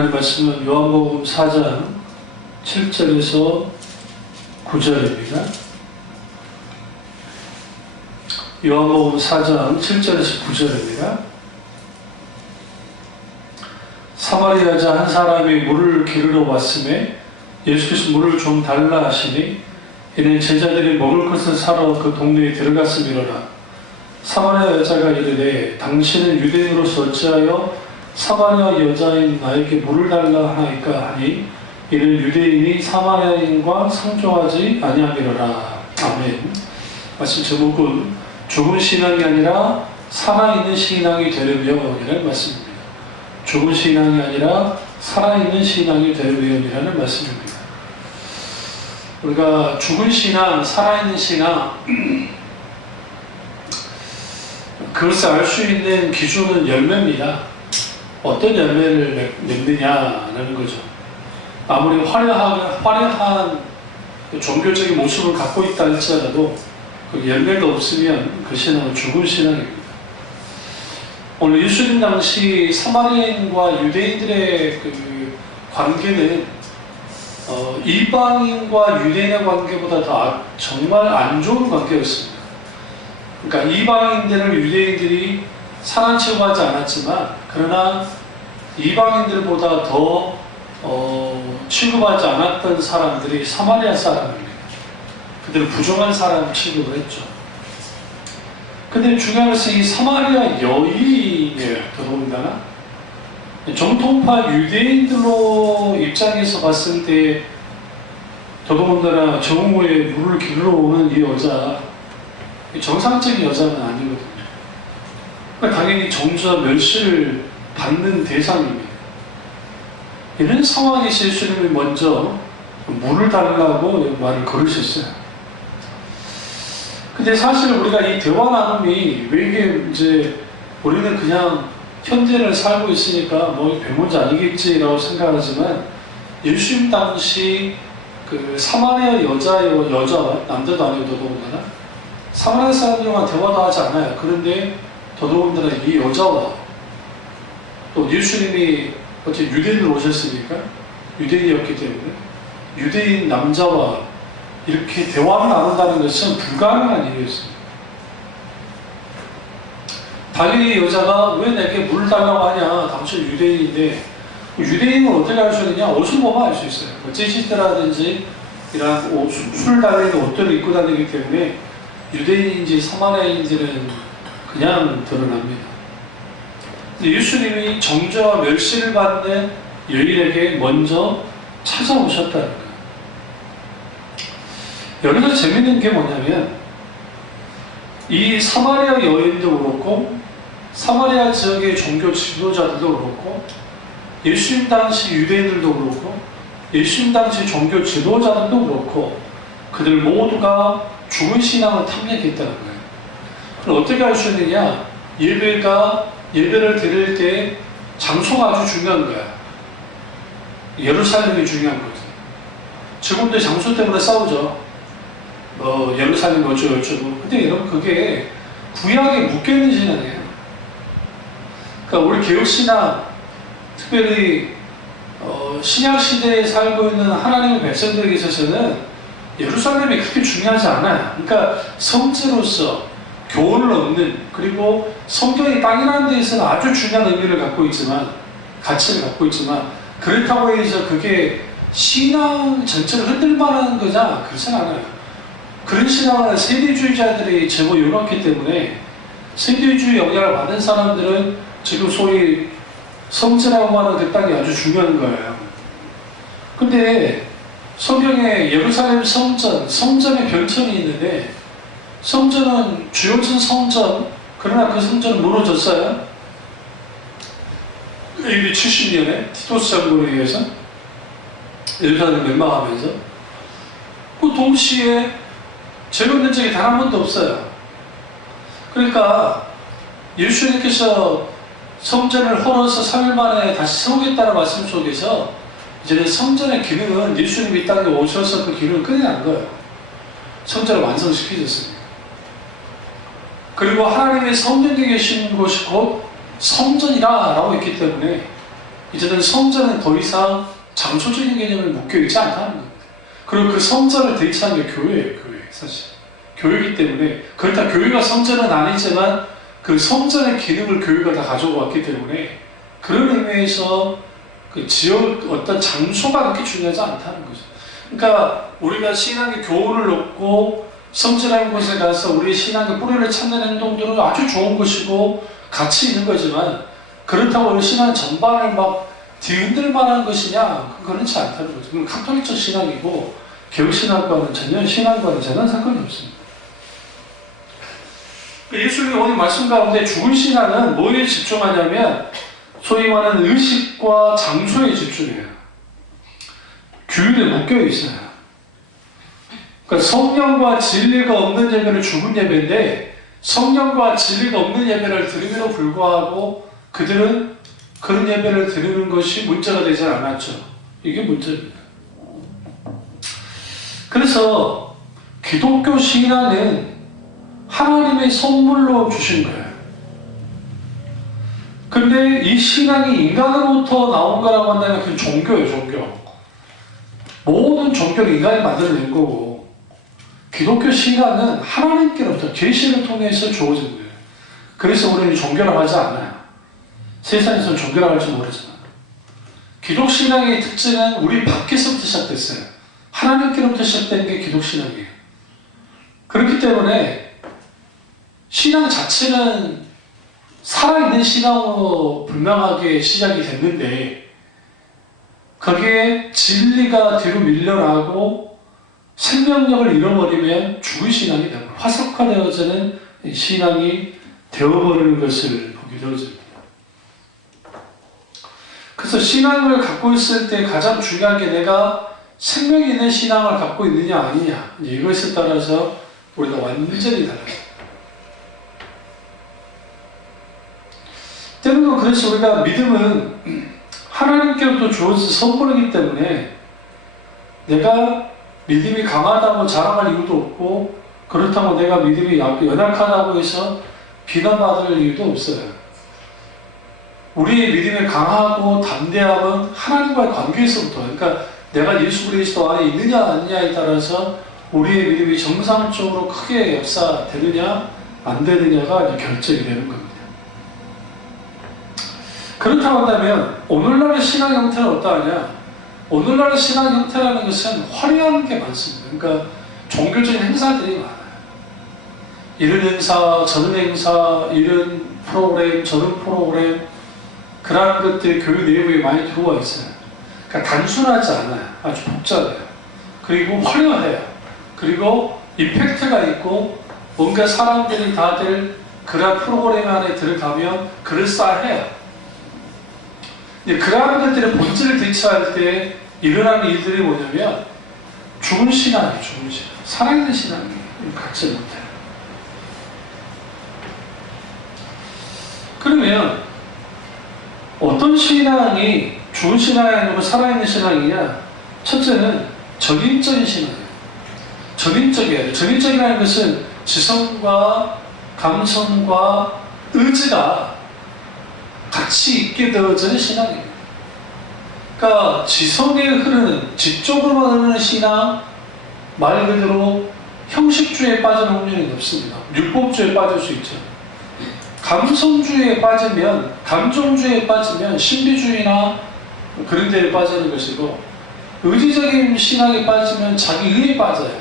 하나님 말씀은 요한복음 4장 7절에서 9절입니다. 요한복음 4장 7절에서 9절입니다. 사마리아 여자 한 사람이 물을 기르러 왔음에 예수께서 물을 좀 달라 하시니 이는 제자들이 먹을 것을 사러 그 동네에 들어갔음이로라. 사마리아 여자가 이르되 당신은 유대인으로서 어찌하여 사마리아 여자인 나에게 물을 달라 하나이까 하니 이는 유대인이 사마리아인과 상종하지 아니함이로라. 아멘. 말씀 제목은 죽은 신앙이 아니라 살아있는 신앙이 되려면 이라는 말씀입니다. 죽은 신앙이 아니라 살아있는 신앙이 되려면이라는 말씀입니다. 우리가 죽은 신앙, 살아있는 신앙 그것을 알 수 있는 기준은 열매입니다. 어떤 열매를 맺느냐라는 거죠. 아무리 화려한 종교적인 모습을 갖고 있다 할지라도 그 열매가 없으면 그 신앙은 죽은 신앙입니다. 오늘 예수님 당시 사마리아인과 유대인들의 그 관계는 이방인과 유대인의 관계보다 더 정말 안 좋은 관계였습니다. 그러니까 이방인들을 유대인들이 사랑 취급하지 않았지만 그러나 이방인들보다 더 취급하지 않았던 사람들이 사마리아 사람입니다. 그들은 부정한 사람 취급을 했죠. 근데 중요한 것은 이 사마리아 여인이에요. 더더군다나 정통파 유대인들로 입장에서 봤을 때 더더군다나 정오에 물을 기르러 오는 이 여자 정상적인 여자는 아니거든요. 그러니까 당연히 정죄와 멸시를 받는 대상입니다. 이런 상황에서 예수님이 먼저 물을 달라고 말을 걸으셨어요. 근데 사실 우리가 이 대화 나눔이 왜 이게 이제 우리는 그냥 현재를 살고 있으니까 뭐 별문제 아니겠지라고 생각하지만 예수님 당시 그 사마리아 여자와 남자도 아니고 더더군다나 사마리아 사람들과 대화도 하지 않아요. 그런데 더더군다나 이 여자와 또 예수님이 어째 유대인으로 오셨으니까 유대인이었기 때문에 유대인 남자와 이렇게 대화를 나눈다는 것은 불가능한 일이었습니다. 당연히 여자가 왜 내게 물을 달라고 하냐, 당신 유대인인데 유대인을 어떻게 알 수 있느냐, 옷을 보면 알 수 있어요. 찌시드라든지 이런 술 달린 옷들을 입고 다니기 때문에 유대인인지 사마리아인지는 그냥 드러납니다. 예수님이 정죄와 멸시를 받는 여인에게 먼저 찾아오셨다는 거예요. 여기서 재밌는 게 뭐냐면 이 사마리아 여인도 그렇고 사마리아 지역의 종교 지도자들도 그렇고 예수님 당시 유대인들도 그렇고 예수님 당시 종교 지도자들도 그렇고 그들 모두가 죽은 신앙을 탐닉했다는 거예요. 그럼 어떻게 할 수 있느냐? 예배를 드릴 때 장소가 아주 중요한 거야. 예루살렘이 중요한 거죠. 지금도 장소 때문에 싸우죠. 예루살렘 어쩌고. 근데 여러분 그게 구약에 묶여있는 신앙이에요. 그러니까 우리 개혁신앙, 특별히 신약시대에 살고 있는 하나님의 백성들에게 있어서는 예루살렘이 그렇게 중요하지 않아요. 그러니까 성지로서 교훈을 얻는, 그리고 성경이 땅이라는 데에서는 아주 중요한 의미를 갖고 있지만, 가치를 갖고 있지만, 그렇다고 해서 그게 신앙 전체를 흔들만한 거냐? 그렇진 않아요. 그런 신앙을 세대주의자들이 제법 요렇기 때문에 세대주의 영향을 받은 사람들은 지금 소위 성지라고 하는 그 땅이 아주 중요한 거예요. 근데 성경에 예루살렘 성전의 별천이 있는데 성전은 주요진 성전, 그러나 그 성전은 무너졌어요. AD 70년에 티토스 장군에 의해서 예루살렘을 멸망하면서 그 동시에 재건된 적이 단 한 번도 없어요. 그러니까 예수님께서 성전을 헐어서 3일 만에 다시 세우겠다는 말씀 속에서 이제는 성전의 기능은 예수님이 이 땅에 오셔서 그 기능을 끝내는 거예요. 성전을 완성시키셨습니다. 그리고 하나님의 성전에 계신 곳이 곧 성전이라 라고 했기 때문에 이제는 성전은 더 이상 장소적인 개념에 묶여있지 않다는 겁니다. 그리고 그 성전을 대체한 게 교회예요. 교회 사실 교회이기 때문에, 그렇다 교회가 성전은 아니지만 그 성전의 기능을 교회가 다 가지고 왔기 때문에 그런 의미에서 그 지역 어떤 장소가 그렇게 중요하지 않다는 거죠. 그러니까 우리가 신앙의 교훈을 얻고 성전이라는 곳에 가서 우리 신앙의 뿌리를 찾는 행동들은 아주 좋은 것이고 가치 있는 거지만, 그렇다고 우리 신앙 전반을 막 뒤흔들 만한 것이냐? 그렇지 않다는 거죠. 그건 카톨릭적 신앙이고 개혁신학과는 전혀 신앙과는 전혀 상관이 없습니다. 예수님이 오늘 말씀 가운데 죽은 신앙은 뭐에 집중하냐면 소위 말하는 의식과 장소에 집중해요. 규율에 묶여 있어요. 그러니까 성령과 진리가 없는 예배는 죽은 예배인데, 성령과 진리가 없는 예배를 드림에도 불구하고 그들은 그런 예배를 드리는 것이 문제가 되지 않았죠. 이게 문제입니다. 그래서 기독교 신앙은 하나님의 선물로 주신 거예요. 근데 이 신앙이 인간으로부터 나온 거라고 한다면 그건 종교예요, 종교. 모든 종교를 인간이 만들어낸 거고, 기독교 신앙은 하나님께로부터 계시를 통해서 주어진 거예요. 그래서 우리는 종교라고 하지 않아요. 세상에서는 종교라고 할지 모르지만, 기독신앙의 특징은 우리 밖에서부터 시작됐어요. 하나님께로부터 시작된 게 기독신앙이에요. 그렇기 때문에 신앙 자체는 살아있는 신앙으로 분명하게 시작이 됐는데, 거기에 진리가 뒤로 밀려나고 생명력을 잃어버리면 죽은 신앙이 되고 화석화되어지는 신앙이 되어버리는 것을 보게 되어집니다. 그래서 신앙을 갖고 있을 때 가장 중요한 게 내가 생명 있는 신앙을 갖고 있느냐 아니냐, 이것에 따라서 우리가 완전히 달라요. 때로는 그래서 우리가 믿음은 하나님께로부터 주어진 선물이기 때문에 내가 믿음이 강하다고 자랑할 이유도 없고, 그렇다고 내가 믿음이 연약하다고 해서 비난받을 이유도 없어요. 우리의 믿음이 강하고 담대함은 하나님과의 관계에서부터, 그러니까 내가 예수 그리스도 안에 있느냐 아니냐에 따라서 우리의 믿음이 정상적으로 크게 역사되느냐 안 되느냐가 결정이 되는 겁니다. 그렇다고 한다면 오늘날의 신앙 형태는 어떠하냐? 오늘날의 신앙 형태라는 것은 화려한 게 많습니다. 그러니까 종교적인 행사들이 많아요. 이런 행사, 저런 행사, 이런 프로그램, 저런 프로그램, 그러한 것들이 교육 내부에 많이 들어와 있어요. 그러니까 단순하지 않아요. 아주 복잡해요. 그리고 화려해요. 그리고 임팩트가 있고 뭔가 사람들이 다들 그러한 프로그램 안에 들어가면 그럴싸해요. 그러한 것들의 본질을 대처할 때 일어나는 일들이 뭐냐면 죽은 신앙이에요. 죽은 신앙. 살아있는 신앙이 갖지 못해요. 그러면 어떤 신앙이 죽은 신앙이 아니고 살아있는 신앙이냐? 첫째는 전인적인 신앙이에요. 전인적이어야 돼요. 전인적이라는 것은 지성과 감성과 의지가 같이 있게 되어지는 신앙이에요. 그러니까 지성에 흐르는, 지적으로만 흐르는 신앙, 말 그대로 형식주의에 빠지는 확률이 높습니다. 율법주의에 빠질 수 있죠. 감성주의에 빠지면, 감정주의에 빠지면 신비주의나 그런 데에 빠지는 것이고, 의지적인 신앙에 빠지면 자기 의에 빠져요.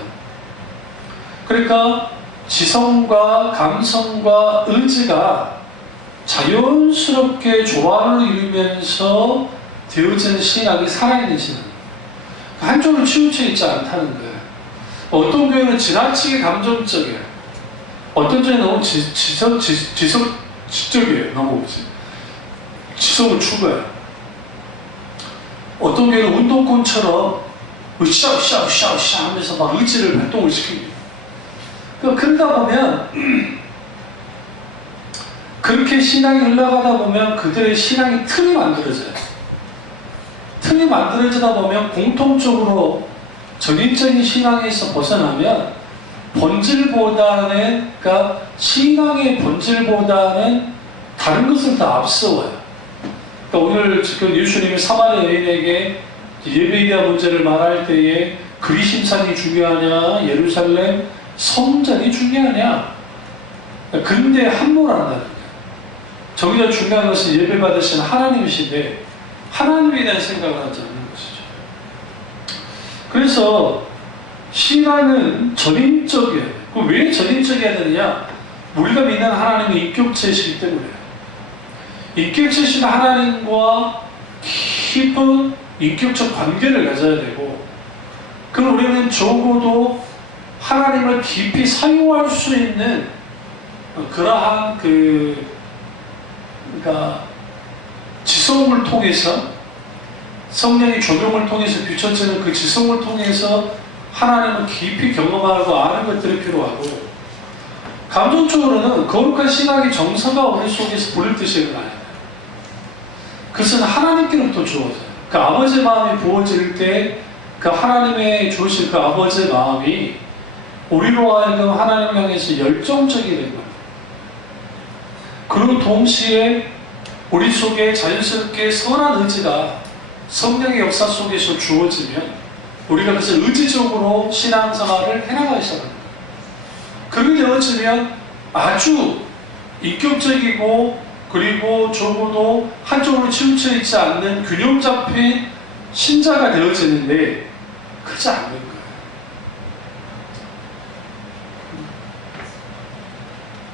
그러니까 지성과 감성과 의지가 자연스럽게 조화를 이루면서 되어지는 신앙이 살아있는 신앙이에요. 한쪽으로 치우쳐 있지 않다는 거예요. 어떤 교회는 지나치게 감정적이에요. 어떤 교회는 너무 지적이에요. 너무 지성을 추구해요. 어떤 교회는 운동권처럼 으쌰으쌰으쌰으쌰 하면서 막 의지를 활동을 시킵니다. 그러다 보면 그렇게 신앙이 흘러가다 보면 그들의 신앙이 틀이 만들어져요. 틀이 만들어지다 보면 공통적으로 전인적인 신앙에서 벗어나면 본질보다는, 그러니까 신앙의 본질보다는 다른 것을 더 앞서워요. 그러니까 오늘 지금 예수님이 사마리아 여인에게 예배에 대한 문제를 말할 때에 그리심산이 중요하냐, 예루살렘 성전이 중요하냐, 근대 함몰한다는 거예요. 저기서 중요한 것은 예배 받으신 하나님이신데 하나님에 대한 생각을 하지 않는 것이죠. 그래서 신앙은 전인적이어야 돼요. 왜 전인적이어야 되느냐? 우리가 믿는 하나님은 인격체이시기 때문에 인격체이신 하나님과 깊은 인격적 관계를 가져야 되고, 그럼 우리는 적어도 하나님을 깊이 사용할 수 있는 그러한 그러니까 지성을 통해서, 성령의 조명을 통해서 비춰지는 그 지성을 통해서 하나님을 깊이 경험하고 아는 것들이 필요하고, 감정적으로는 거룩한 신앙의 정서가 우리 속에서 부를 뜻이 일어나요. 그것은 하나님께로부터 주어져요. 그 아버지의 마음이 부어질 때 그 하나님의 주신 그 아버지의 마음이 우리로 하여금 하나님을 향해서 열정적이 된 거예요. 그리고 동시에 우리 속에 자연스럽게 선한 의지가 성령의 역사 속에서 주어지면 우리가 그래서 의지적으로 신앙생활을 해나가기 시작합니다. 그렇게 되어지면 아주 인격적이고, 그리고 적어도 한쪽으로 치우쳐 있지 않는 균형 잡힌 신자가 되어지는데 그렇지 않는 거예요.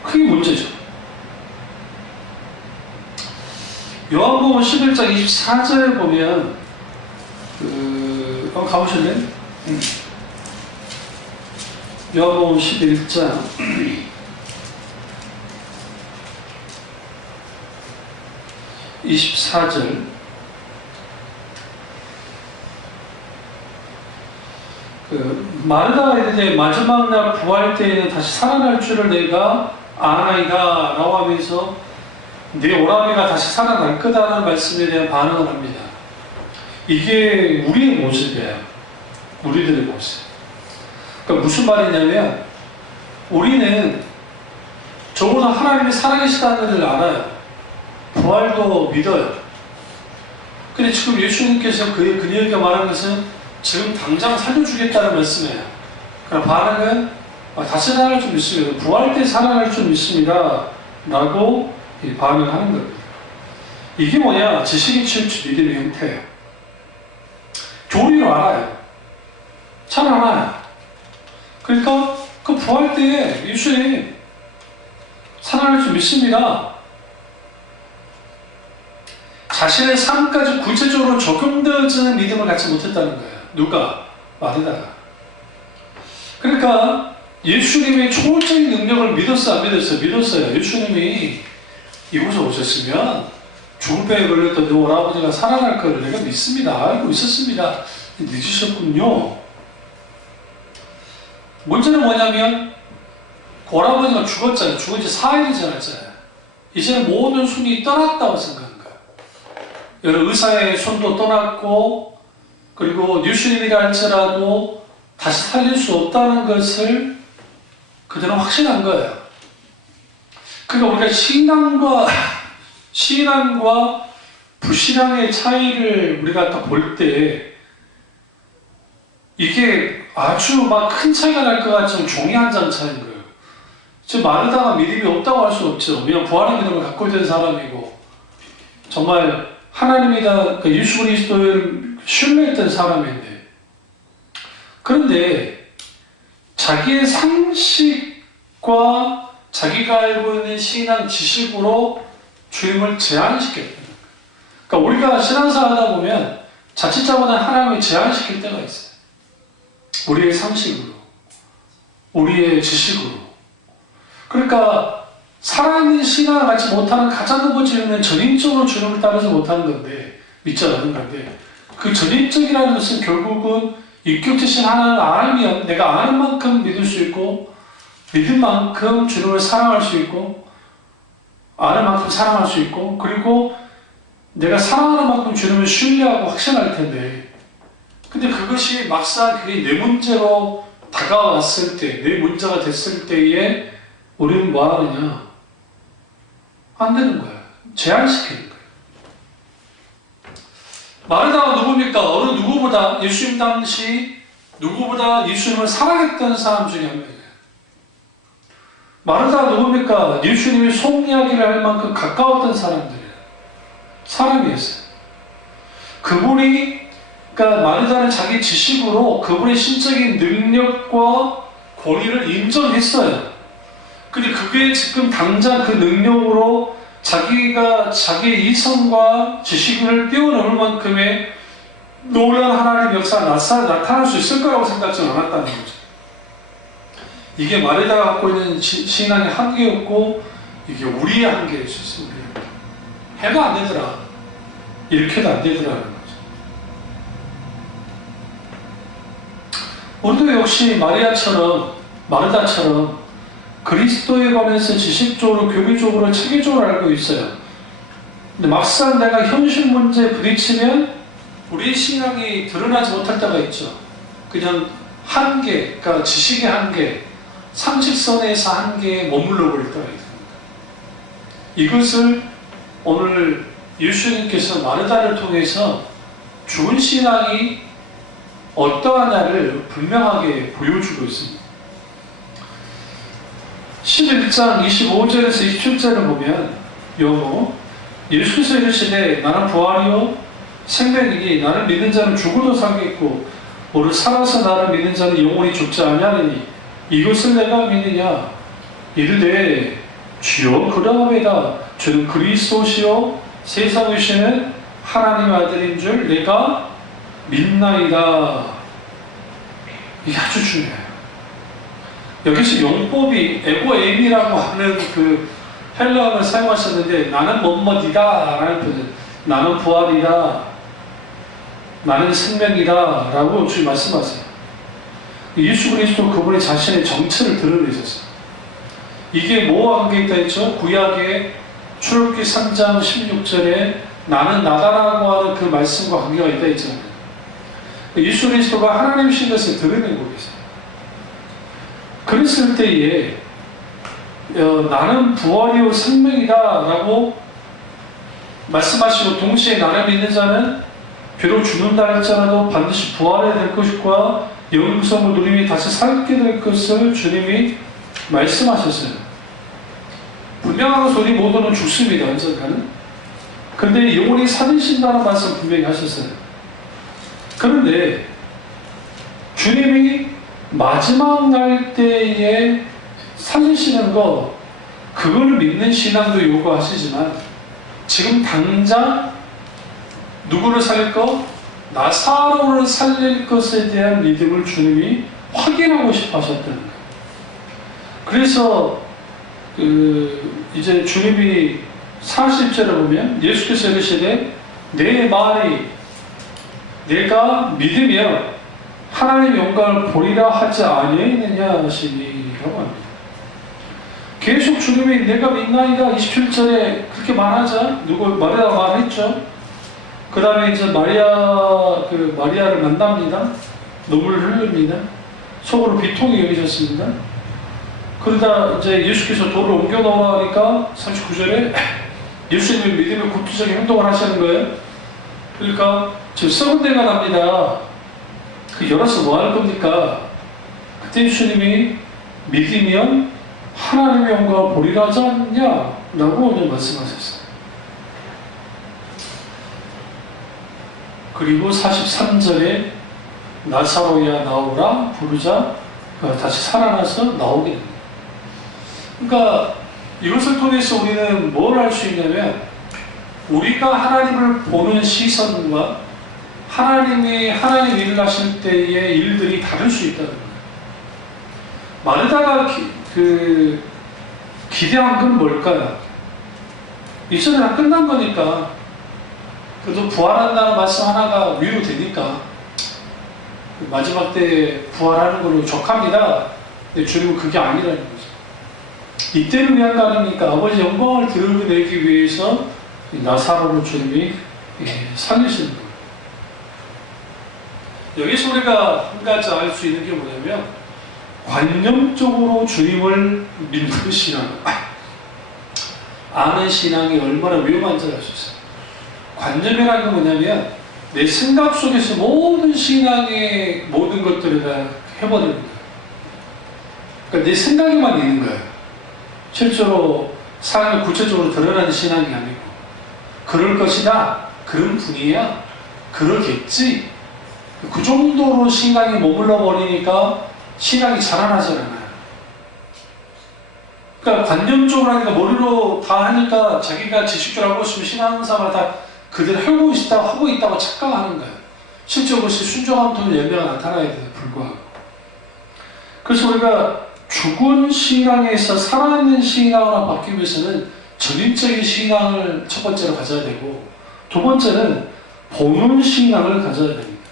그게 문제죠. 요한복음 11장 24절에 보면 한번 가보실래요? 요한복음 11장 24절. 마르다가 이르되 마지막 날 부활 때에는 다시 살아날 줄을 내가 아나이다 라고 하면서 내 오라비가 다시 살아날 거다라는 말씀에 대한 반응을 합니다. 이게 우리의 모습이에요. 우리들의 모습. 그러니까 무슨 말이냐면, 우리는 적어도 하나님이 살아계시다는 것을 알아요. 부활도 믿어요. 근데 지금 예수님께서 그녀에게 말한 것은 지금 당장 살려주겠다는 말씀이에요. 그럼 반응은 다시 살아날 줄 믿습니다. 부활 때 살아날 줄 믿습니다 라고 반응하는 겁니다. 이게 뭐냐? 지식이 치우친 믿음의 형태예요. 교리로 알아요. 잘 알아요. 그러니까 그 부활 때에 예수님 살아날 줄 믿습니다. 자신의 삶까지 구체적으로 적용되어지는 믿음을 갖지 못했다는 거예요. 누가? 마르다가. 그러니까 예수님의 초월적인 능력을 믿었어요? 안 믿었어요? 믿었어요. 예수님이 이곳에 오셨으면 죽을 병에 걸렸던 내 오라버지가 살아날 것을 내가 믿습니다. 알고 있었습니다. 늦으셨군요. 문제는 뭐냐면 그 오라버지가 죽었잖아요. 죽은 지 4일이 지났잖아요. 이제는 모든 손이 떠났다고 생각한 거예요. 여러 의사의 손도 떠났고, 그리고 예수님이라 할지라도 다시 살릴 수 없다는 것을 그들은 확신한 거예요. 그러니까 우리가 신앙과 불신앙의 차이를 우리가 딱 볼 때 이게 아주 막 큰 차이가 날 것 같지만 종이 한 장 차이인 거예요. 지금 마르다가 믿음이 없다고 할 수 없죠. 왜냐하면 부활의 믿음을 갖고 있는 사람이고 정말 하나님이다, 예수 그리스도를 신뢰했던 사람인데, 그런데 자기의 상식과 자기가 알고 있는 신앙 지식으로 주님을 제한시켰다는 거예요. 그러니까 우리가 신앙생활 하다 보면 자칫자보다 하나님을 제한시킬 때가 있어요. 우리의 상식으로, 우리의 지식으로. 그러니까 살아있는 신앙을 갖지 못하는 가장 큰 번째는 전인적으로 주님을 따르지 못하는 건데, 믿지 않는 건데, 그 전인적이라는 것은 결국은 인격체신 하나님을 알면 내가 아는 만큼 믿을 수 있고, 믿은 만큼 주님을 사랑할 수 있고, 아는 만큼 사랑할 수 있고, 그리고 내가 사랑하는 만큼 주님을 신뢰하고 확신할 텐데, 근데 그것이 막상 그게 내 문제로 다가왔을 때, 내 문제가 됐을 때에 우리는 뭐 하느냐? 안 되는 거야. 제한시키는 거야. 마르다가 누굽니까? 어느 누구보다 예수님 당시 누구보다 예수님을 사랑했던 사람 중에 한 명이에요. 마르다가 누굽니까? 예수님이 속 이야기를 할 만큼 가까웠던 사람이었어요. 그분이, 그러니까 마르다는 자기 지식으로 그분의 신적인 능력과 권위를 인정했어요. 근데 그게 지금 당장 그 능력으로 자기가 자기의 이성과 지식을 뛰어넘을 만큼의 놀라운 하나님의 역사가 나타날 수 있을 거라고 생각지 않았다는 거죠. 이게 마르다가 갖고 있는 신앙의 한계였고, 이게 우리의 한계일 수 있습니다. 해가 안 되더라. 이렇게도 안 되더라는 거죠. 우리도 역시 마르다처럼 그리스도에 관해서 지식적으로, 교리적으로, 체계적으로 알고 있어요. 근데 막상 내가 현실 문제에 부딪히면 우리의 신앙이 드러나지 못할 때가 있죠. 그냥 한계, 그러니까 지식의 한계, 상식선에서 한계에 머물러 버릴 때가 있습니다. 이것을 오늘 예수님께서 마르다를 통해서 죽은 신앙이 어떠하냐를 분명하게 보여주고 있습니다. 11장 25절에서 27절을 보면 예수께서 이르시되 나는 부활이요 생명이니 나를 믿는 자는 죽어도 살겠고 오늘 살아서 나를 믿는 자는 영원히 죽지 아니하리니 이것을 내가 믿느냐 이르되 주여 그러하오이다 주는 그리스도시요 세상에 오시는 하나님의 아들인 줄 내가 믿나이다. 이게 아주 중요해요. 여기서 용법이 에고에임이라고 하는 그 헬라어를 사용하셨는데 나는 뭐뭐이다 라는 표현, 나는 부활이다, 나는 생명이다 라고 주님 말씀하세요. 예수 그리스도 그분의 자신의 정체를 드러내셨어요. 이게 뭐와 관계있다 했죠? 구약의 출애굽기 3장 16절에 나는 나다라고 하는 그 말씀과 관계가 있다 했잖아요. 예수 그리스도가 하나님이신 것을 드러내고 계세요. 그랬을 때에 나는 부활이요 생명이다 라고 말씀하시고 동시에 나를 믿는 자는 비록 죽는다 할지라도 반드시 부활해야 될 것과 영생을 누리며 다시 살게 될 것을 주님이 말씀하셨어요. 분명한 것은 우리 모두는 죽습니다. 언젠가는. 그런데 영원히 살리신다는 말씀 분명히 하셨어요. 그런데 주님이 마지막 날 때에 살리시는 거 그걸 믿는 신앙도 요구하시지만 지금 당장 누구를 살릴 거? 나사로를 살릴 것에 대한 믿음을 주님이 확인하고 싶어 하셨다는 거예요. 그래서 이제 주님이 40절에 보면 예수께서 이르시되 내 말이 내가 믿으며 하나님의 영광을 보리라 하지 아니하였느냐 하시니라고 합니다. 계속 주님이 내가 믿나이다 27절에 그렇게 말하자 마리아가 말했죠. 그 다음에 이제 마리아를 만납니다. 눈물을 흘립니다. 속으로 비통이 여기셨습니다. 그러다 이제 예수께서 돌을 옮겨 놓으라 하니까 39절에 예수님이 믿음의 구투적인 행동을 하시는 거예요. 그러니까 저 썩은 데가 납니다. 그 열어서 뭐 할 겁니까? 그때 예수님이 믿으면 하나님의 영광을 보리라 하지 않냐? 라고 오늘 말씀하셨어요. 그리고 43절에 나사로야 나오라 부르자 다시 살아나서 나오게 됩니다. 그러니까 이것을 통해서 우리는 뭘 할 수 있냐면 우리가 하나님을 보는 시선과 하나님 일을 하실 때의 일들이 다를 수 있다는 거예요. 마르다가 기대한 건 뭘까요? 이전에 다 끝난 거니까 그래도 부활한다는 말씀 하나가 위로되니까 마지막 때 부활하는 걸로 족합니다. 근데 주님은 그게 아니라는 거죠. 이때를 위한 거 아닙니까? 아버지 영광을 드러내기 위해서 나사로를 주님이 살리시는 거예요. 여기서 우리가 한 가지 알 수 있는 게 뭐냐면 관념적으로 주님을 믿는 신앙, 아는 신앙이 얼마나 위험한지 알 수 있어요. 관념이라는 건 뭐냐면 내 생각 속에서 모든 신앙의 모든 것들을 다 해버립니다. 그러니까 내 생각에만 있는 거예요. 실제로 삶을 구체적으로 드러나는 신앙이 아니고, 그럴 것이다, 그런 분이야, 그러겠지, 그 정도로 신앙이 머물러 버리니까 신앙이 자라나지 않아요. 그러니까 관념적으로 하니까, 머리로 다 하니까 자기가 지식적으로 하고 있으면 신앙생활을 다 그대로 하고 있다고 착각하는 거예요. 실제 그것이 순종함 또는 열매가 나타나야 돼요, 불구하고. 그래서 우리가 죽은 신앙에서 살아있는 신앙으로 바뀌기 위해서는 전인적인 신앙을 첫 번째로 가져야 되고, 두 번째는 보는 신앙을 가져야 됩니다.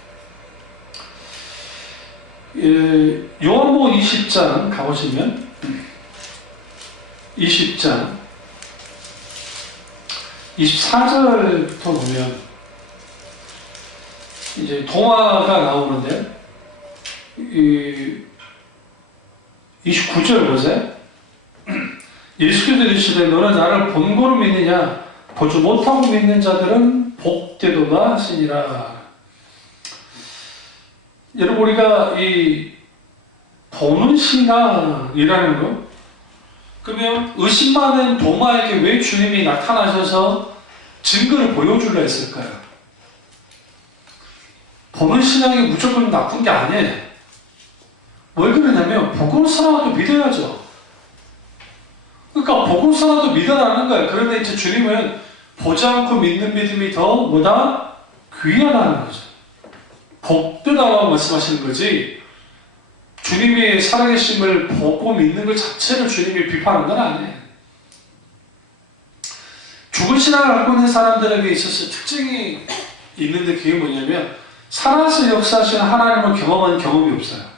요한복음 20장 가보시면, 20장 24절부터 보면 이제 도마가 나오는데, 29절 보세요. 예수께서 이르시되 너는 나를 본고로 믿느냐, 보지 못하고 믿는 자들은 복되도다 하시니라. 여러분, 우리가 이 보는 신앙이라는 거, 그러면 의심 많은 도마에게 왜 주님이 나타나셔서 증거를 보여주려 했을까요? 보는 신앙이 무조건 나쁜 게 아니에요. 왜 그러냐면 보고서라도 믿어야죠. 그러니까 보고서라도 믿어라는 거예요. 그런데 이제 주님은 보지 않고 믿는 믿음이 더 뭐다? 귀하다는 거죠. 복되다라고 말씀하시는 거지, 주님의 살아계심을 보고 믿는 것 자체를 주님이 비판한 건 아니에요. 죽은 신앙을 갖고 있는 사람들에게 있어서 특징이 있는데, 그게 뭐냐면 살아서 역사하시는 하나님을 경험한 경험이 없어요.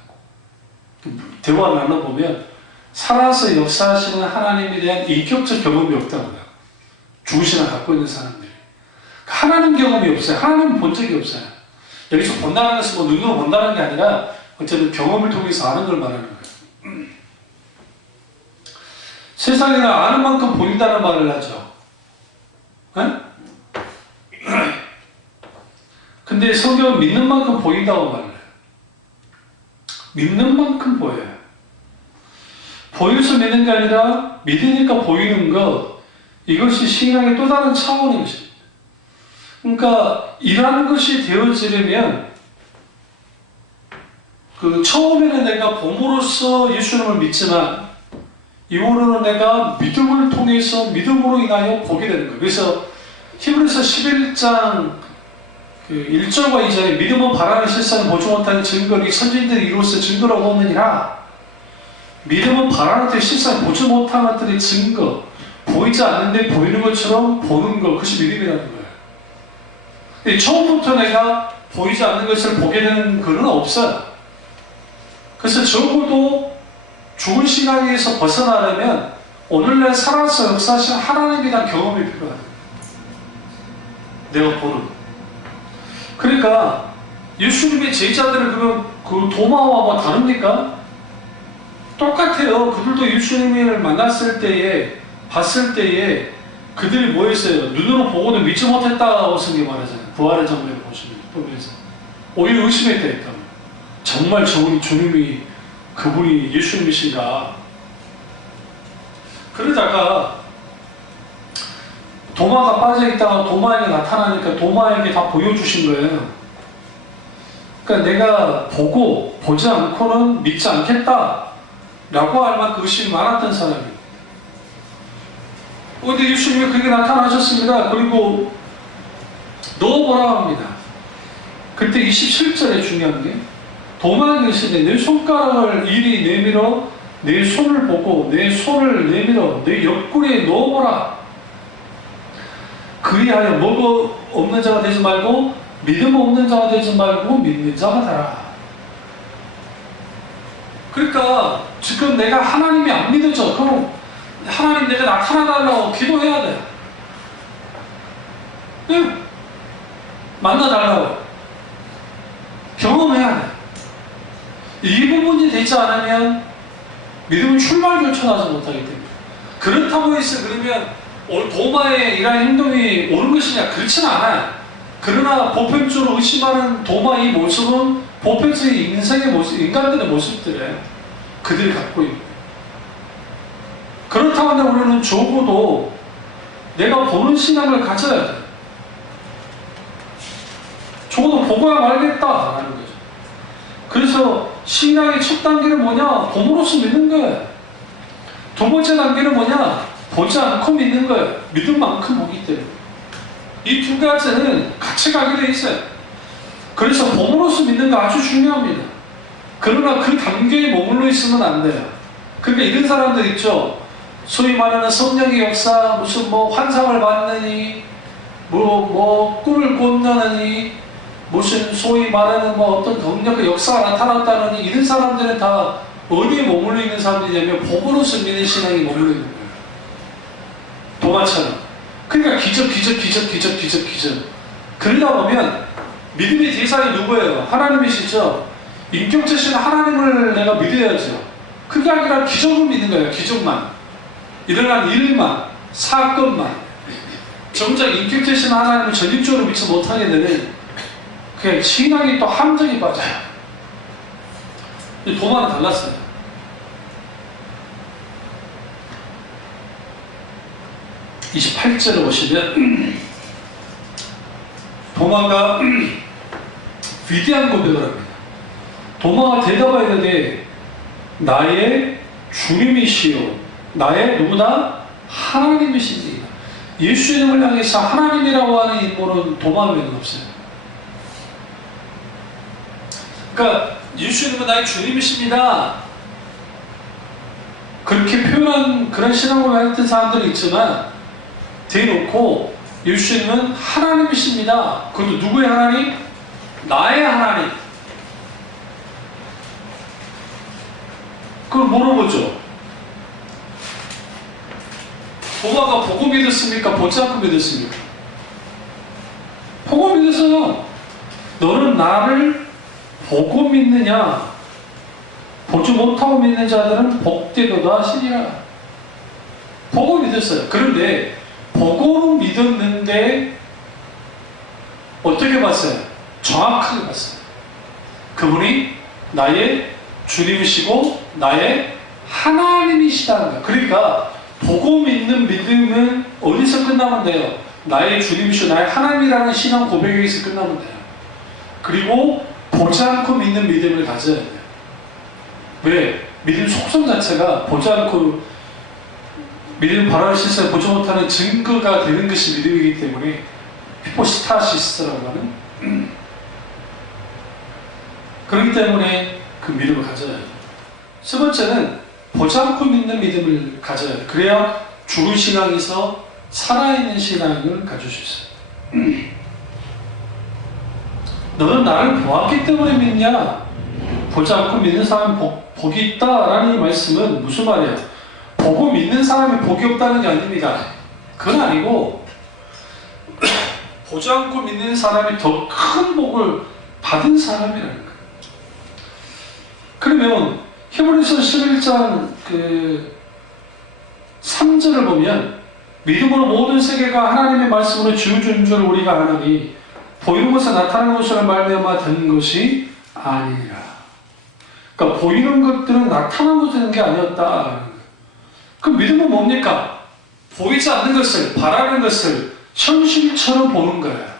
대화를 나눠보면 살아서 역사하시는 하나님에 대한 인격적 경험이 없다고 해요. 죽은 신앙을 갖고 있는 사람들이. 하나님 경험이 없어요. 하나님 본 적이 없어요. 여기서 본다는 것은 뭐 눈으로 본다는 게 아니라 어쨌든 경험을 통해서 아는 걸 말하는 거예요. 세상에는 아는 만큼 보인다는 말을 하죠. 근데 성경은 믿는 만큼 보인다고 말을 해요. 믿는 만큼 보여요. 보여서 믿는 게 아니라 믿으니까 보이는 것, 이것이 신앙의 또 다른 차원인 것입니다. 그러니까 이러한 것이 되어지려면, 처음에는 내가 봄으로써 예수님을 믿지만 이후로는 내가 믿음을 통해서 믿음으로 인하여 보게 되는 거예요. 그래서 히브리서 11장 1절과 2절에 믿음은 바라는 실상을 보지 못하는 증거를 선지자들이 이루어서 증거라고 하느니라. 믿음은 바라는 실상을 보지 못하는 것들의 증거, 보이지 않는데 보이는 것처럼 보는 것, 그것이 믿음이라는 거예요. 처음부터 내가 보이지 않는 것을 보게 되는 것은 없어요. 그래서 적어도 죽은 신앙에서 벗어나려면 오늘날 살아서 역사하시는 하나님에 대한 경험이 필요하다. 내가 보는. 그러니까 예수님의 제자들은 그러면 그 도마와 뭐 다릅니까? 똑같아요. 그들도 예수님을 만났을 때에, 봤을 때에 그들이 뭐 했어요? 눈으로 보고도 믿지 못했다고 성경이 말하잖아요. 부활의 장면을 보면서 오히려 의심했다니까. 정말 저분이 주님이, 그분이 예수님이신가? 그러다가 도마가 빠져있다가 도마에게 나타나니까 도마에게 다 보여주신 거예요. 그러니까 내가 보고 보지 않고는 믿지 않겠다 라고 할 만큼 의심이 많았던 사람이에요. 근데 예수님이 그렇게 나타나셨습니다. 그리고 넣어보라 합니다. 그때 27절에 중요한 게, 도마에게 이르시되 내 손가락을 이리 내밀어 내 손을 보고 내 손을 내밀어 내 옆구리에 넣어보라. 그리하여 먹어 없는 자가 되지 말고 믿음 없는 자가 되지 말고 믿는 자가 되라. 그러니까 지금 내가 하나님이 안 믿어져. 그럼 하나님 내가 나타나달라고 기도해야 돼. 네? 만나달라고 경험해야 돼. 이 부분이 되지 않으면 믿음은 출발조차하지 못하기 때문에. 그렇다고 해서 그러면 도마의 이러한 행동이 옳은 것이냐? 그렇지는 않아요. 그러나 보편적으로 의심하는 도마 이 모습은 보편적인 인생의 모습, 인간들의 모습들이에요. 그들이 갖고 있는. 그렇다면 우리는 적어도 내가 보는 신앙을 가져야 돼. 적어도 보고야 말겠다라는 거죠. 그래서 신앙의 첫 단계는 뭐냐? 봄으로써 믿는 거예요. 두 번째 단계는 뭐냐? 보지 않고 믿는 거예요. 믿은 만큼 보기 때문에. 이 두 가지는 같이 가게 돼 있어요. 그래서 봄으로써 믿는 거 아주 중요합니다. 그러나 그 단계에 머물러 있으면 안 돼요. 그러니까 이런 사람들 있죠. 소위 말하는 성령의 역사, 무슨 환상을 봤느니, 꿈을 꾼다느니, 무슨 소위 말하는 어떤 강력한 역사가 나타났다느니, 이런 사람들은 다 어디에 머물러 있는 사람들이냐면 봄으로써 믿는 신앙이 머물러 있는 거예요. 도마처럼. 그러니까 기적. 그러다 보면 믿음의 대상이 누구예요? 하나님이시죠. 인격자신 하나님을 내가 믿어야죠. 그게 아니라 기적을 믿는 거예요. 기적만. 일어난 일만, 사건만. 정작 인격자신 하나님을 전입적으로 믿지 못하게 되는 그 신앙이 또 함정이 빠져요. 도마는 달랐어요. (28절을) 보시면 도마가 위대한 고백을 합니다. 도마가 대답하여 이르되 나의 주님이시요 나의 누구다? 하나님이시니이다. 예수 이름을 향해서 하나님이라고 하는 인물은 도마 외에는 없어요. 그러니까 예수 이름은 나의 주님이십니다. 그렇게 표현한 그런 신앙을 했던 사람들이 있지만 대놓고 예수 이름은 하나님이십니다. 그것도 누구의 하나님? 나의 하나님. 그걸 물어보죠. 도마가 보고 믿었습니까? 보지 않고 믿었습니까? 보고 믿었어요. 너는 나를 보고 믿느냐? 보지 못하고 믿는 자들은 복되도다 하시니라. 보고 믿었어요. 그런데 보고는 믿었는데 어떻게 봤어요? 정확하게 봤어요. 그분이 나의 주님이시고 나의 하나님이시다는 거예요. 그러니까 보고 믿는 믿음은 어디서 끝나면 돼요? 나의 주님이시고 나의 하나님이라는 신앙 고백에서 끝나면 돼요. 그리고 보지 않고 믿는 믿음을 가져야 돼요. 왜? 믿음 속성 자체가 보지 않고 믿음 바라는 실상을 보지 못하는 증거가 되는 것이 믿음이기 때문에 히포스타시스라고 하는 그렇기 때문에 그 믿음을 가져야 돼요. 세 번째는 보지 않고 믿는 믿음을 가져야 돼요. 그래야 죽은 신앙에서 살아있는 신앙을 가질 수 있어요. 너는 나를 보았기 때문에 믿냐? 보지 않고 믿는 사람은 복이 있다라는 이 말씀은 무슨 말이에요? 보고 믿는 사람이 복이 없다는 게 아닙니다. 그건 아니고 보지 않고 믿는 사람이 더 큰 복을 받은 사람이라는 거예요. 그러면 히브리서 11장 3절을 보면 믿음으로 모든 세계가 하나님의 말씀으로 지어준 줄 우리가 아나니 보이는 것에 나타나는 것으로 말미암아 된 것이 아니니라. 그러니까 보이는 것들은 나타난 것이 되는 게 아니었다. 그럼 믿음은 뭡니까? 보이지 않는 것을, 바라는 것을 현실처럼 보는 거예요.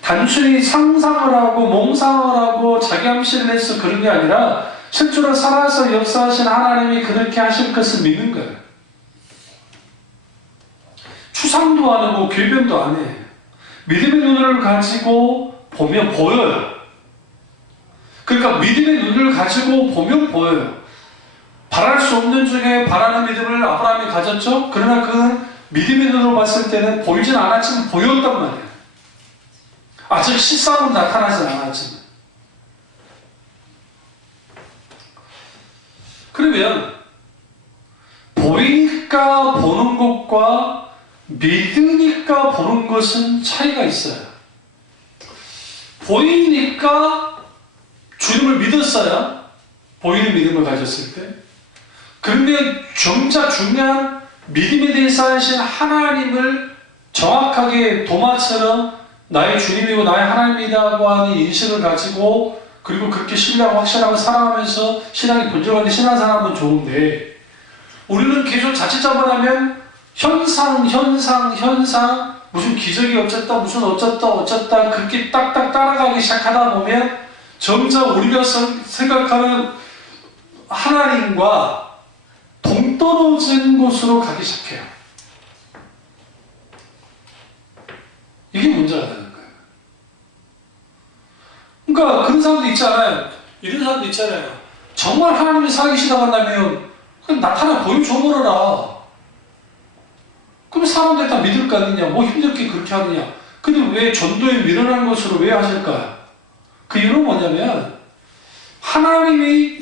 단순히 상상을 하고 몽상을 하고 자기 암시를 해서 그런 게 아니라 실제로 살아서 역사하신 하나님이 그렇게 하실 것을 믿는 거예요. 추상도 안 하고 궤변도 안 해. 믿음의 눈을 가지고 보면 보여요. 그러니까 믿음의 눈을 가지고 보면 보여요. 바랄 수 없는 중에 바라는 믿음을 아브라함이 가졌죠. 그러나 그는 믿음의 눈으로 봤을 때는 보이진 않았지만 보였단 말이에요. 아직 실상으로 나타나진 않았지만. 그러면 보이니까 보는 것과 믿으니까 보는 것은 차이가 있어요. 보이니까 주님을 믿었어요. 보이는 믿음을 가졌을 때. 그러면 정작 중요한 믿음에 대해서 하신 하나님을 정확하게 도마처럼 나의 주님이고 나의 하나님이라고 하는 인식을 가지고 그리고 그렇게 신뢰하고 확신하고 살아가면서 신앙이 본질하게 신앙 사람은 좋은데 우리는 계속 자칫 잘못하면 현상 무슨 기적이 어쨌다 무슨 어쨌다 그렇게 딱딱 따라가기 시작하다 보면 점점 우리가 생각하는 하나님과 동떨어진 곳으로 가기 시작해요. 이게 문제가 되는 거예요. 그러니까 그런 사람도 있잖아요. 이런 사람도 있잖아요. 정말 하나님이 살아계시다고 한다면 그냥 나타나 보여줘버려라. 그럼 사람들이 다 믿을 거 아니냐? 뭐 힘들게 그렇게 하느냐? 근데 왜 전도에 미련한 것으로 왜 하실까요? 그 이유는 뭐냐면 하나님이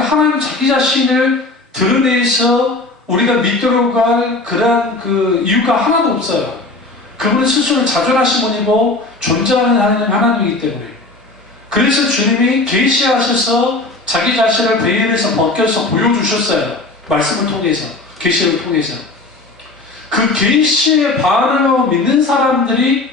하나님 자기 자신을 드러내서 우리가 믿도록 할 그런 그 이유가 하나도 없어요. 그분은 스스로 자존하신 분이고 존재하는 하나님이기 때문에. 그래서 주님이 계시하셔서 자기 자신을 베일에서 벗겨서 보여주셨어요. 말씀을 통해서, 계시를 통해서. 그 계시에 반응하고 믿는 사람들이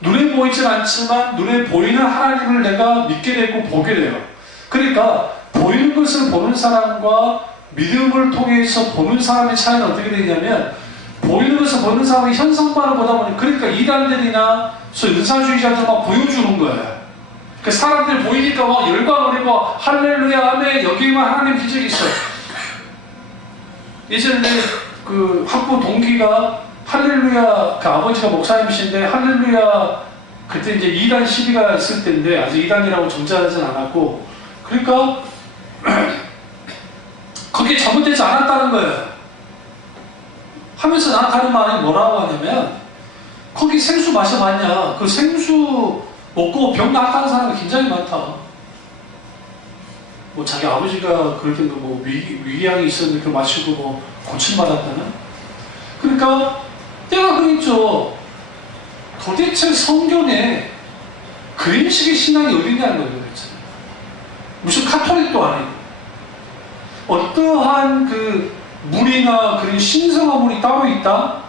눈에 보이진 않지만 눈에 보이는 하나님을 내가 믿게 되고 보게 돼요. 그러니까 보이는 것을 보는 사람과 믿음을 통해서 보는 사람의 차이는 어떻게 되냐면 보이는 것을 보는 사람이 현상만을 보다 보니 그러니까 이단들이나 은사주의자들만 보여주는 거예요. 그 사람들 보이니까 막 열광을 하고 할렐루야 아멘 여기에만 하나님 기적이 있어. 예전에 그 학부 동기가 할렐루야 그 아버지가 목사님이신데 할렐루야 그때 이제 2단 시비가 있을 때인데 아직 2단이라고 정죄하진 않았고 그러니까 그게 잘못되지 않았다는 거예요. 하면서 나한테 하는 말이 뭐라고 하냐면 거기 생수 마셔봤냐? 그 생수 먹고 병 나았다는 사람이 굉장히 많다. 뭐 자기 아버지가 그럴 때도 뭐 위궤양이 있었는데 그걸 마시고 뭐 고침받았다는? 그러니까 때가 그랬죠. 도대체 성경에 그런 식의 신앙이 어디냐는 거예요. 무슨 카톨릭도 아니고 어떠한 그 물이나 그런 신성한 물이 따로 있다?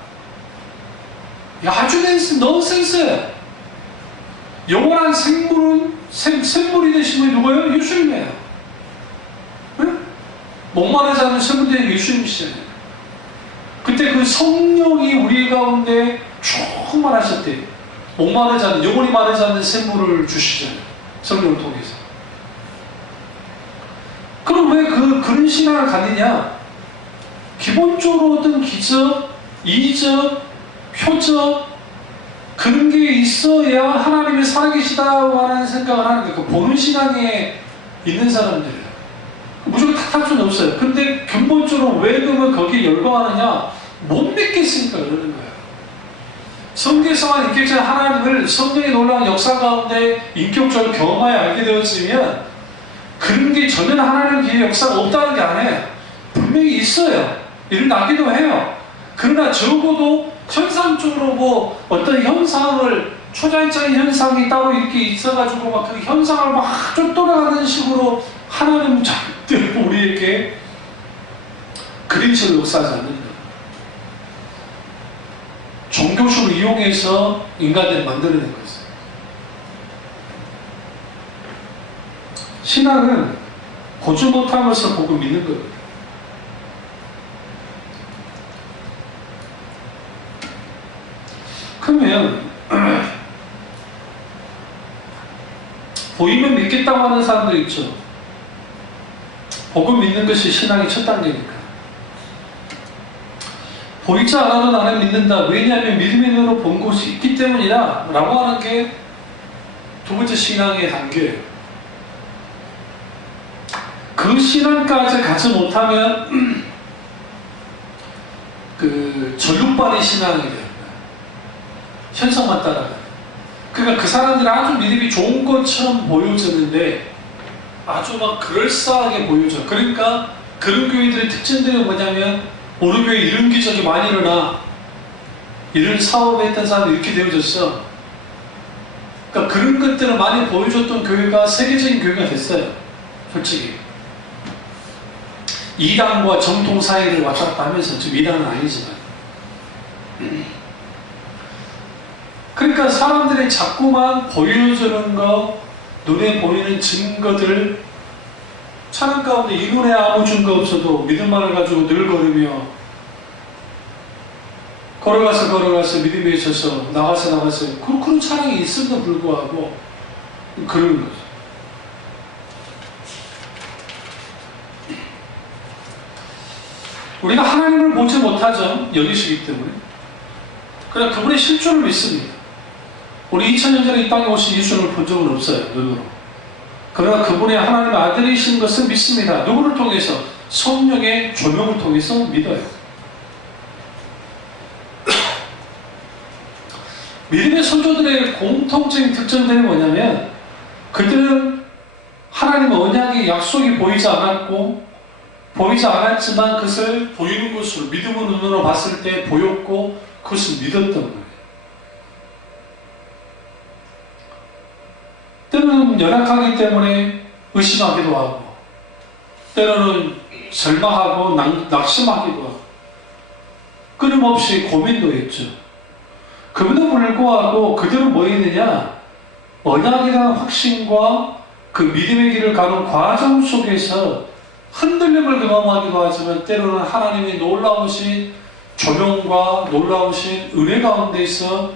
아주 넌센스예요. 영원한 샘물이 되신 분이 누구예요? 예수님이에요. 응? 목마르지 않는 샘물이 예수님이시잖아요. 그때 그 성령이 우리 가운데 충만하실 때 목마르지 않는 영원히 마르지 않는 샘물을 주시잖아요. 성령을 통해서. 그럼 왜 그런 신앙을 갖느냐? 기본적으로 어떤 기적, 이적, 표적 그런 게 있어야 하나님이 살아계시다고 하는 생각을 하는 거예요. 그 보는 신앙에 있는 사람들이에요. 무조건 탓할 수는 없어요. 근데 근본적으로 왜 그러면 거기에 열광하느냐? 못 믿겠으니까 그러는 거예요. 성경에서만 인격적인 하나님을 성령의 놀라운 역사 가운데 인격적으로 경험하여 알게 되었으면 그런 게 전혀 하나님의 역사가 없다는 게 아니에요. 분명히 있어요. 일어나기도 해요. 그러나 적어도 현상적으로 뭐 어떤 현상을 초자연적인 현상이 따로 이렇게 있어가지고 막 그 현상을 막 쫓돌아가는 식으로 하나님은 절대로 우리에게 그런 식으로 역사하지 않는다. 종교식을 이용해서 인간들을 만들어낸 거예요. 신앙은 보지 못한 것을 보고 믿는 거예요. 그러면 보이면 믿겠다고 하는 사람들 있죠. 보고 믿는 것이 신앙의 첫 단계니까. 보이지 않아도 나는 믿는다. 왜냐하면 믿음의 눈으로 본 것이 있기 때문이다 라고 하는 게 두 번째 신앙의 단계예요. 그 신앙까지 가지 못하면 그 전륜발의 신앙이 돼요. 현상만 따라가요. 그러니까 그 사람들은 아주 믿음이 좋은 것처럼 보여지는데 아주 막 그럴싸하게 보여져. 그러니까 그런 교회들의 특징들이 뭐냐면 우리 교회에 이런 기적이 많이 일어나, 이런 사업을 했던 사람이 이렇게 되어졌어. 그러니까 그런 것들을 많이 보여줬던 교회가 세계적인 교회가 됐어요. 솔직히 이단과 정통 사이를 왔다 갔다 하면서, 지금 이단은 아니지만. 그러니까 그러니까 사람들이 자꾸만 보여주는 거, 눈에 보이는 증거들, 찬양 가운데 이 눈에 아무 증거 없어도 믿음만을 가지고 늘 걸으며 걸어가서 믿음에 있어서 나가서 그런 찬양이 있음에도 불구하고 그러는 거죠. 우리가 하나님을 보지 못하죠. 여기시기 때문에. 그냥 그분의 실존을 믿습니다. 우리 2000년 전에 이 땅에 오신 예수님을 본 적은 없어요. 눈으로. 그러나 그분의 하나님의 아들이신 것을 믿습니다. 누구를 통해서? 성령의 조명을 통해서 믿어요. 믿음의 선조들의 공통적인 특징들이 뭐냐면 그들은 하나님 언약의 약속이 보이지 않았지만 그것을 보이는 것으로 믿음의 눈으로 봤을 때 보였고 그것을 믿었던 거예요. 때로는 연약하기 때문에 의심하기도 하고 때로는 절망하고 낙심하기도 하고 끊임없이 고민도 했죠. 그럼에도 불구하고 그들은 뭐 했느냐? 언약에 대한 확신과 그 믿음의 길을 가는 과정 속에서 흔들림을 경험하기도 하지만 때로는 하나님의 놀라우신 조명과 놀라우신 은혜 가운데서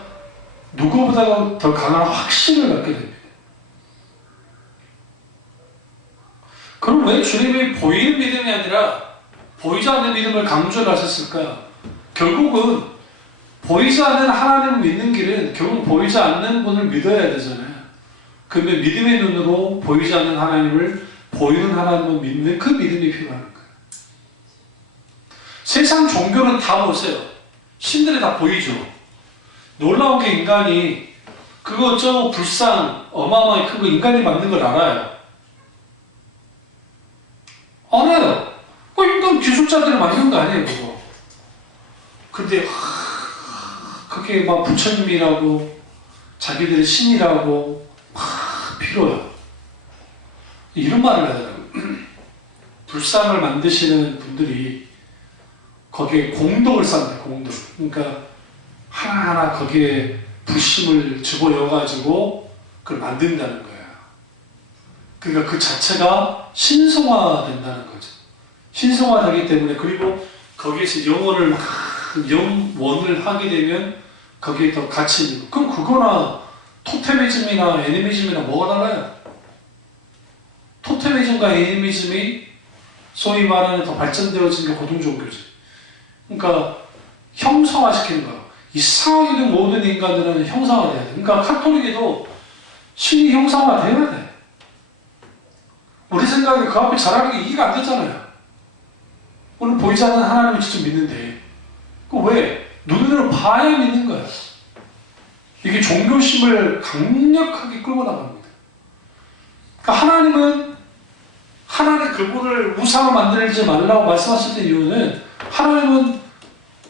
누구보다 더 강한 확신을 갖게 됩니다. 그럼 왜 주님이 보이는 믿음이 아니라 보이지 않는 믿음을 강조를 하셨을까? 결국은 보이지 않는 하나님을 믿는 길은 결국 보이지 않는 분을 믿어야 되잖아요. 그러면 믿음의 눈으로 보이지 않는 하나님을 보이는 하나님을 믿는 그 믿음이 필요한 거예요. 세상 종교는 다 보세요. 신들이 다 보이죠. 놀라운 게 인간이 그거 저 불상 어마어마하게 큰 거 인간이 만든 걸 알아요. 알아요. 인간 기술자들이 만든 거 아니에요, 그거. 근데 그게 막 부처님이라고 자기들의 신이라고 빌어요. 이런 말을 하더라고요. 불상을 만드시는 분들이 거기에 공덕을 쌓는다, 공덕. 그러니까 하나하나 거기에 불심을 집어넣어가지고 그걸 만든다는 거예요. 그러니까 그 자체가 신성화된다는 거죠. 신성화되기 때문에 그리고 거기에서 영원을 하게 되면 거기에 더 가치 있는 거. 그럼 그거나 토테미즘이나 애니미즘이나 뭐가 달라요? 토테미즘과 애니미즘이 소위 말하는 더 발전되어진 게 고등 종교지. 그러니까 형상화시키는 거야. 이상하게도 모든 인간들은 형상화돼야 돼. 그러니까 카톨릭에도 신이 형상화돼야 돼. 우리 생각에 그 앞에 잘하는 게 이해가 안 되잖아요. 오늘 보이지 않는 하나님을 직접 믿는데 그 왜? 눈으로 봐야 믿는 거야. 이게 종교심을 강력하게 끌고 나갑니다. 그러니까 하나님 그분을 우상을 만들지 말라고 말씀하셨던 이유는 하나님은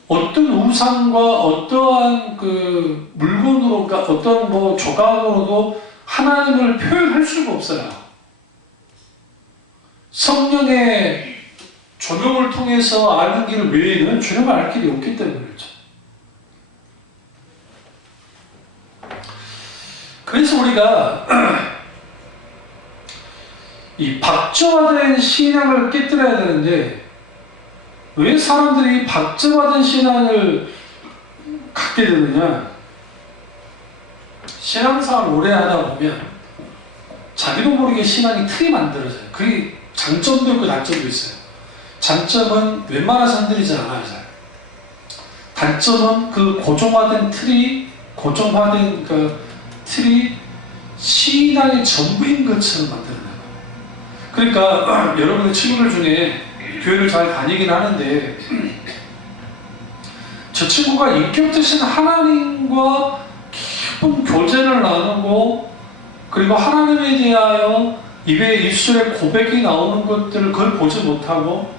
어떤 우상과 어떠한 그 물건으로, 그러니까 어떤 뭐 조각으로도 하나님을 표현할 수가 없어요. 성령의 조명을 통해서 아는 길 외에는 주님을 알 길이 없기 때문이죠. 그래서 우리가 이 박제화된 신앙을 깨뜨려야 되는데 왜 사람들이 박제화된 신앙을 갖게 되느냐? 신앙생활을 오래 하다 보면 자기도 모르게 신앙이 틀이 만들어져요. 그게 장점도 있고 단점도 있어요. 장점은 웬만한 사람들이 잘 안 하죠. 단점은 그 고정화된 틀이 신앙의 전부인 것처럼 만들어내요. 그러니까 여러분의 친구들 중에 교회를 잘 다니긴 하는데 저 친구가 인격되신 하나님과 깊은 교제를 나누고 그리고 하나님에 대하여 입술에 고백이 나오는 것들을 그걸 보지 못하고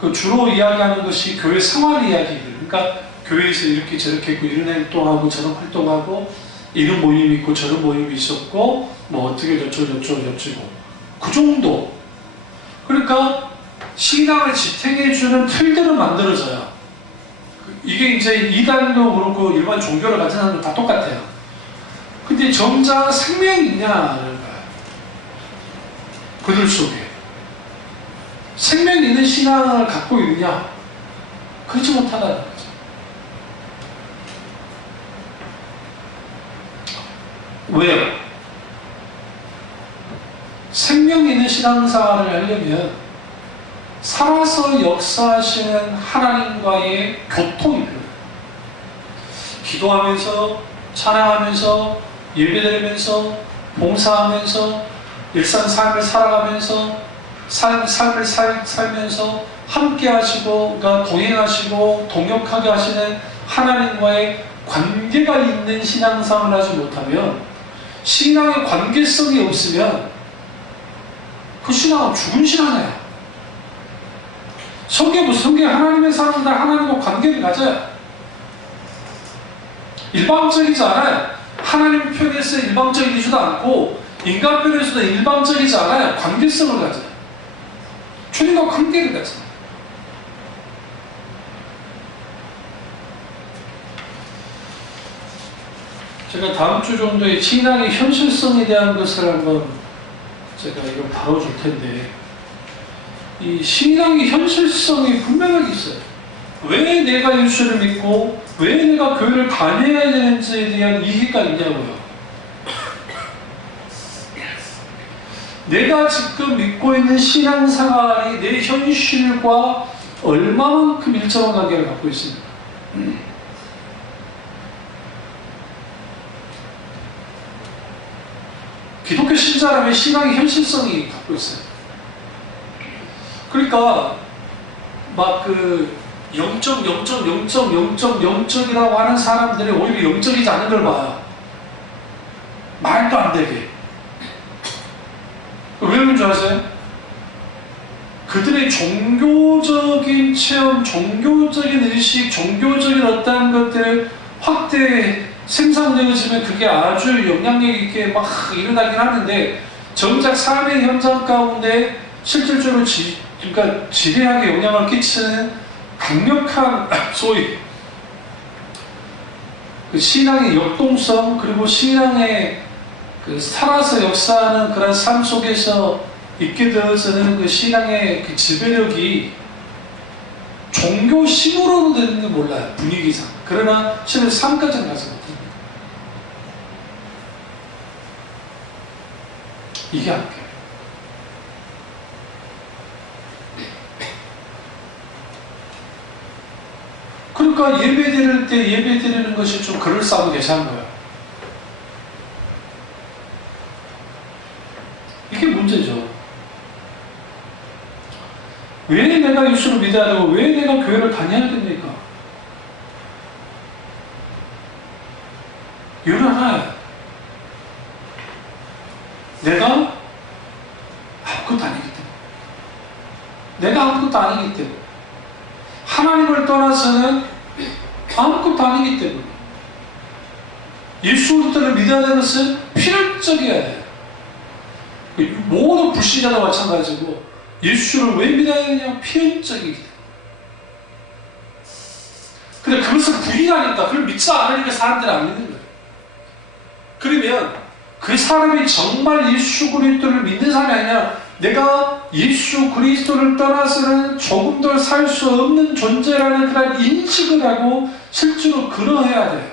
그 주로 이야기하는 것이 교회 생활 이야기들. 그러니까 교회에서 이렇게 저렇게 했고 이런 활동하고 저런 활동하고 이런 모임이 있고 저런 모임이 있었고 뭐 어떻게 저쩌고 그 정도. 그러니까 신앙을 지탱해주는 틀들은 만들어져요. 이게 이제 이단도 그렇고 일반 종교를 가진 사람도 다 똑같아요. 근데 정작 생명이 있냐는 거야. 그들 속에 생명 있는 신앙을 갖고 있느냐? 그렇지 못하다는 거죠. 왜요? 생명 있는 신앙생활을 하려면 살아서 역사하시는 하나님과의 교통이 필요해요. 기도하면서, 찬양하면서, 예배드리면서, 봉사하면서, 일상 삶을 살아가면서, 삶을 살면서 함께 하시고, 그러니까 동행하시고, 동역하게 하시는 하나님과의 관계가 있는 신앙생활을 하지 못하면, 신앙의 관계성이 없으면 그 신앙은 죽은 신앙이에요. 성경 하나님의 사람들 하나님과 관계를 가져요. 일방적이지 않아요. 하나님 편에서 일방적이지도 않고 인간 편에서도 일방적이지 않아요. 관계성을 가져요. 주님과 관계를 가져요. 제가 다음 주 정도에 신앙의 현실성에 대한 것을 한번 제가 이걸 다뤄줄 텐데, 이 신앙의 현실성이 분명하게 있어요. 왜 내가 예수를 믿고 왜 내가 교회를 다녀야 되는지에 대한 이해가 있냐고요. 내가 지금 믿고 있는 신앙생활이 내 현실과 얼마만큼 일정한 관계를 갖고 있습니까? 기독교 신자라면 신앙의 현실성이 갖고 있어요. 그러니까 막 그 0.0.0.0.0이라고 하는 사람들이 오히려 영적이지 않은 걸 봐요. 말도 안 되게. 왜 그런 줄 아세요? 그들의 종교적인 체험, 종교적인 의식, 종교적인 어떤 것들을 확대 생산되어지면 그게 아주 영향력 있게 막 일어나긴 하는데, 정작 삶의 현장 가운데 실질적으로 그러니까 지대하게 영향을 끼치는 강력한 소위 그 신앙의 역동성, 그리고 신앙의 그 살아서 역사하는 그런 삶 속에서 있게 되어서는 그 신앙의 그 지배력이 종교심으로는 되는 건 몰라요. 분위기상. 그러나 실은 삶까지는 가지 못합니다. 이게 안 돼요. 그러니까 예배 드릴 때 예배 드리는 것이 좀 그럴싸하고 괜찮은 거예요. 이게 문제죠. 왜 내가 예수를 믿어야 되고 왜 내가 교회를 다녀야 됩니까? 이유는 하나예요. 내가 아무것도 아니기 때문에. 내가 아무것도 아니기 때문에. 하나님을 떠나서는 아무것도 아니기 때문에. 예수 그리스도를 믿어야 되는 것은 필연적이어야 돼요. 모든 불신자도 마찬가지고 예수를 왜 믿어야 되냐? 필연적이기 때문에. 근데 그것을 부인하니까, 그걸 믿지 않으니까 사람들이 안 믿는 거예요. 그러면 그 사람이 정말 예수 그리스도를 믿는 사람이 아니라 내가 예수 그리스도를 떠나서는 조금 더 살 수 없는 존재라는 그런 인식을 하고 실제로 그러해야 돼요.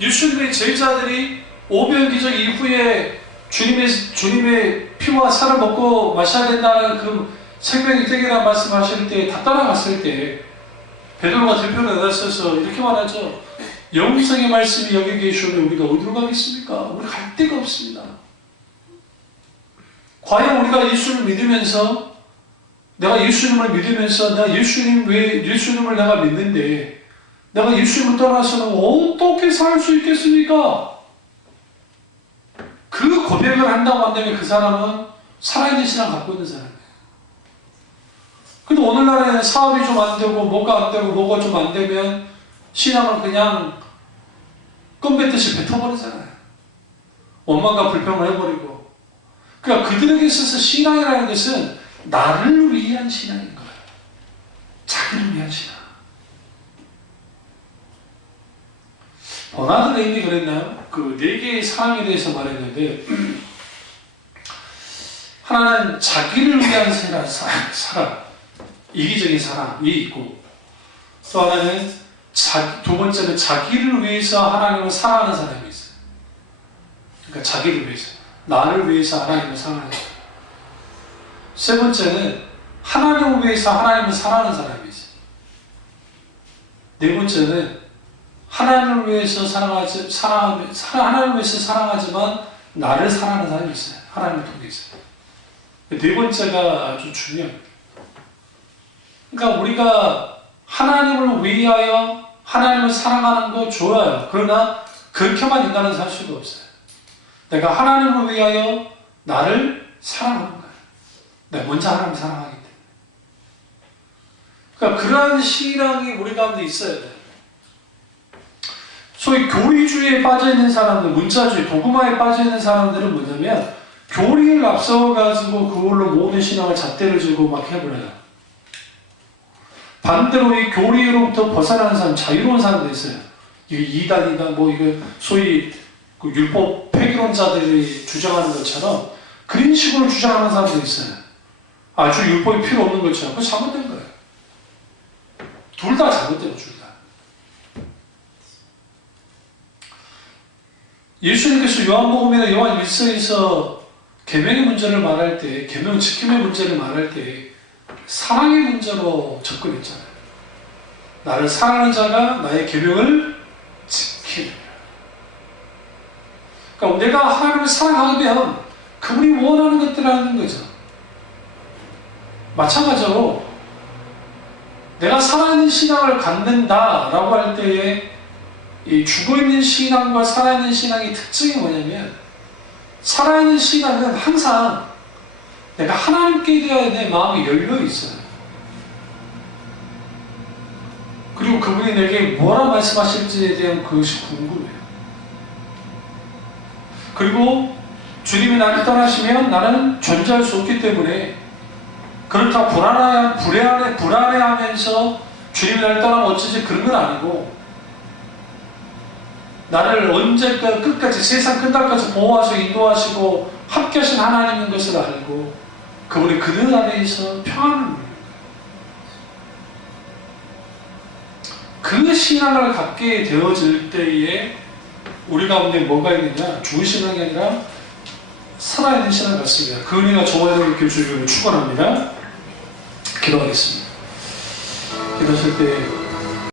예수님의 제자들이 오병기적 이후에 주님의 피와 살을 먹고 마셔야 된다는 그 생명이 되게라 말씀하실 때, 다 따라갔을 때 베드로가 대표로 나서서 이렇게 말하죠. 영생의 말씀이 여기 계시오니 우리가 어디로 가겠습니까? 우리 갈 데가 없습니다. 과연 우리가 예수를 믿으면서, 내가 예수님을 믿으면서 내가 예수님을 내가 믿는데 내가 예수님을 떠나서는 어떻게 살 수 있겠습니까? 그 고백을 한다고 한다면 그 사람은 살아있는 신앙을 갖고 있는 사람이에요. 근데 오늘날에는 사업이 좀 안 되고 뭐가 안 되고 뭐가 좀 안 되면 신앙을 그냥 껌뱉듯이 뱉어버리잖아요. 원망과 불평을 해버리고. 그러니까 그들에게 있어서 신앙이라는 것은 나를 위한 신앙인 거예요. 자기를 위한 신앙. 버나드 레인이 그랬나요? 그 네 개의 사랑에 대해서 말했는데 하나는 자기를 위한 사랑, 이기적인 사랑이 있고 또 하나는 두 번째는 자기를 위해서 하나님을 사랑하는 사람이 있어요. 그러니까 자기를 위해서, 나를 위해서 하나님을 사랑하는 사람. 세 번째는 하나님을 위해서 하나님을 사랑하는 사람이 있어요. 네 번째는 하나님을 위해서 하나님을 위해서 사랑하지만 나를 사랑하는 사람이 있어요. 하나님을 통해서. 네 번째가 아주 중요합니다. 그러니까 우리가 하나님을 위하여 하나님을 사랑하는 거 좋아요. 그러나 그렇게만 인간은 살 수가 없어요. 내가 하나님을 위하여 나를 사랑하는 거예요. 내가 먼저 하나님을 사랑하기 때문에. 그러니까 그러한 신앙이 우리 가운데 있어야 돼요. 소위 교리주의에 빠져있는 사람들, 문자주의, 도구마에 빠져있는 사람들은 뭐냐면 교리를 앞서가지고 그걸로 모든 신앙을 잣대를 들고 막 해버려요. 반대로 이 교리로부터 벗어나는 사람, 자유로운 사람도 있어요. 이게 이단이다, 뭐 이거 소위 그 율법 폐기론자들이 주장하는 것처럼 그런 식으로 주장하는 사람도 있어요. 아주 율법이 필요 없는 것처럼. 그거 잘못된 거예요. 둘 다 잘못된 거죠. 예수님께서 요한복음이나 요한 1서에서 계명의 문제를 말할 때, 계명 지킴의 문제를 말할 때 사랑의 문제로 접근했잖아요. 나를 사랑하는 자가 나의 계명을 지키느니라. 그러니까 내가 하나님을 사랑하면 그분이 원하는 것들을 하는 거죠. 마찬가지로 내가 살아있는 신앙을 갖는다라고 할 때에 이 죽어있는 신앙과 살아있는 신앙의 특징이 뭐냐면 살아있는 신앙은 항상 내가 하나님께 대하여 내 마음이 열려 있어요. 그리고 그분이 내게 뭐라 말씀하실지에 대한 그것이 궁금해요. 그리고 주님이 나를 떠나시면 나는 존재할 수 없기 때문에 그렇다 불안해하면서 주님이 나를 떠나면 어쩌지 그런 건 아니고 나를 언제까 끝까지 세상 끝날까지 보호하시고 인도하시고 함께하신 하나님인 것을 알고 그분이 그들 안에서 평안을 누리는 거예요. 그 신앙을 갖게 되어질 때에 우리 가운데 뭐가 있느냐? 죽은 신앙이 아니라 살아있는 신앙 같습니다. 그 은혜가 저와 여러분께 주기를 축원합니다. 기도하겠습니다. 기도하실 때